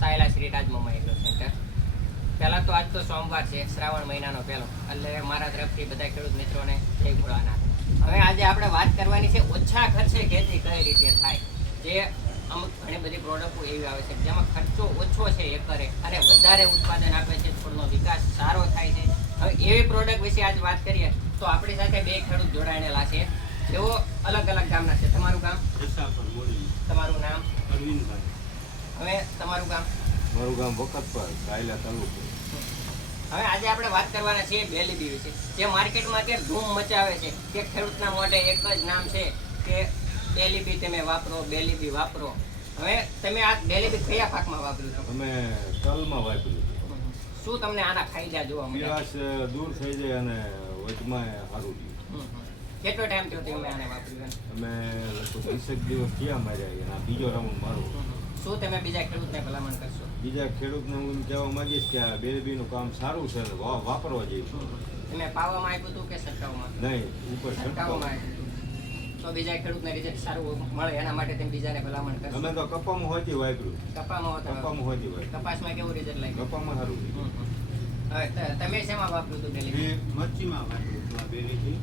Sayla Shri Rajmama agro centre. પહેલાં તો આજ તો સોમવાર છે, શ્રાવણ મહિનાનો પહેલો, એટલે મારા તરફથી બધા ખેડૂત મિત્રોને જય ભોળાનાથ. હવે આજે આપણે વાત કરવાની છે ઓછા ખર્ચે ખેતી કઈ રીતે થાય. જે અમુક ઘણી બધી પ્રોડક્ટો એવી આવે છે જેમાં ખર્ચો ઓછો છે એકરે અને વધારે ઉત્પાદન આપે છે, છોડનો વિકાસ સારો થાય છે. હવે એવી પ્રોડક્ટ વિશે આજ વાત કરીએ તો આપણી સાથે બે ખેડૂત જોડાયેલા છે જેઓ અલગ અલગ ગામના છે. તમારું ગામ? તમારું નામ? અરવિંદભાઈ. હવે તમારું ગામ? મારું ગામ વખતપર, સાયલા તાલુકો. હવે આજે આપણે વાત કરવાના છીએ બેલીબી વિશે, જે માર્કેટમાં અત્યારે ધૂમ મચાવે છે. કે ખેડૂતના મોઢે એક જ નામ છે કે બેલીબી તમે વાપરો, બેલીબી વાપરો. હવે તમે આ બેલીબી કયા પાકમાં વાપર્યું છો? અમે તલમાં વાપર્યું. શું તમને આના ફાયદા જોવા મળ્યા? પીળાશ દૂર થઈ જાય અને વચમાં સારું થયું. કેટલો ટાઈમ થયો તમે આને વાપર્યું? અમે લગભગ 20 દિવસ થયા માર્યા અને આ બીજો રાઉન્ડ મારું. શું તમે બીજા ખેડૂતને ભલામણ કરશો? બીજા ખેડૂતને હું કહેવા માંગીશ કે આ બેલીબીનું કામ સારું છે, વાપરવા જેવું. તમે પાવામાં આપ્યું હતું કે છંટકાવમાં? નહીં, ઉપર છંટકાવમાં આપ્યું હતું. તો બીજા ખેડૂતને રિઝલ્ટ સારું મળે એના માટે તમે બીજાને ભલામણ કરશો? અમે તો કપામાં હોતી વાપર્યું. કપામાં હોતી વાપર્યું. કપાસમાં કેવું રિઝલ્ટ લાગ્યું? કપામાં સારું થયું. હવે તમે શેમાં વાપર્યું હતું બેલીબી? મરચીમાં વાપર્યું હતું આ બેલીથી.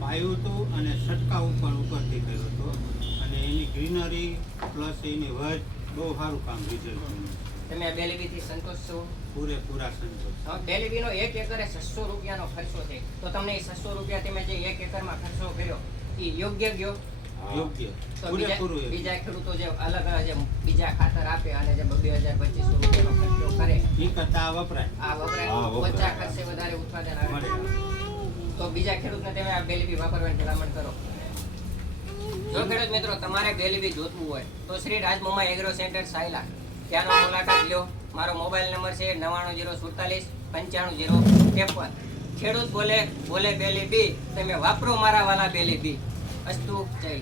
પાયું હતું અને છંટકાવ ઉપરથી કર્યો હતો અને એની ગ્રીનરી પ્લસ એની વધ બહુ સારું કામ રિઝલ્ટ. તમે આ બેલીબીથી સંતોષ છો? પૂરેપૂરા સંતોષ. બેલીબીનો 1 એકરે 600 રૂપિયાનો ખર્ચો છે. તો તમને એ 600 રૂપિયા તમે જે 1 એકરમાં ખર્ચો કર્યો એ યોગ્ય ગયો? યોગ્ય. તો પૂરેપૂરું બીજા ખેડૂતો જે અલગ અલગ જે બીજા ખાતર આપે અને જે 2200-2500 રૂપિયાનો ખર્ચો કરે એ કરતા આ વપરાય. આ વપરાય ઓછા ખર્ચે વધારે ઉત્પાદન આવે. તો બીજા ખેડૂતને તમે આ બેલીબી વાપરવાની ભલામણ કરો. જો ખેડૂત મિત્રો તમારે બેલીબી જોતવું હોય તો શ્રી રાજમામા એગ્રો સેન્ટર સાયલા ત્યાંનો મુલાકાત લ્યો. મારો મોબાઈલ નંબર છે 9904459053. ખેડૂત બોલે બેલીબી, તમે વાપરો મારા વાલા બેલીબી. અસ્તુ જય.